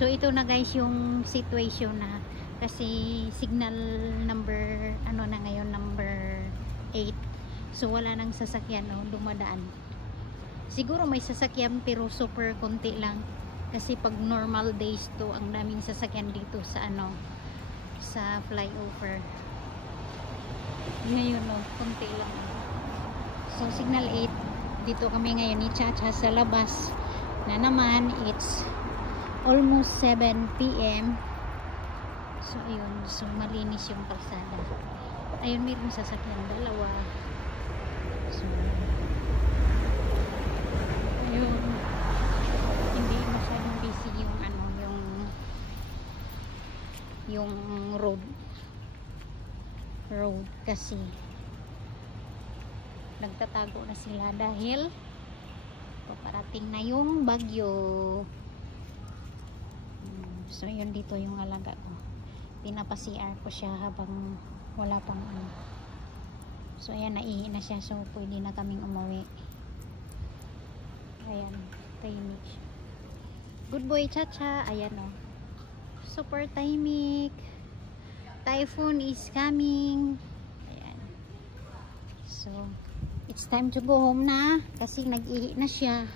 So ito na guys yung situation na kasi signal number ano na ngayon, number 8. So wala nang sasakyan, no, dumadaan. Siguro may sasakyan pero super konti lang kasi pag normal days to ang daming sasakyan dito sa ano, sa flyover. Ngayon no, konti lang. So signal 8, dito kami ngayon ni Chacha sa labas na naman. It's almost 7 PM. So ayun, so malinis yung kalsada. Ayun, mayroong sasakyan dalawa. So ayun, hindi masyadong busy yung ano, yung road kasi nagtatago na sila dahil paparating na yung bagyo. So yun, dito yung alaga ko, pinapa-CR ko siya habang wala pang ano. So ayan, naihi na siya, so pwede na kaming umuwi. Ayan, tahimik siya. Good boy Chacha. Ayan o, super tahimik. Typhoon is coming. Ayan. So it's time to go home na kasi nag-ihi na siya.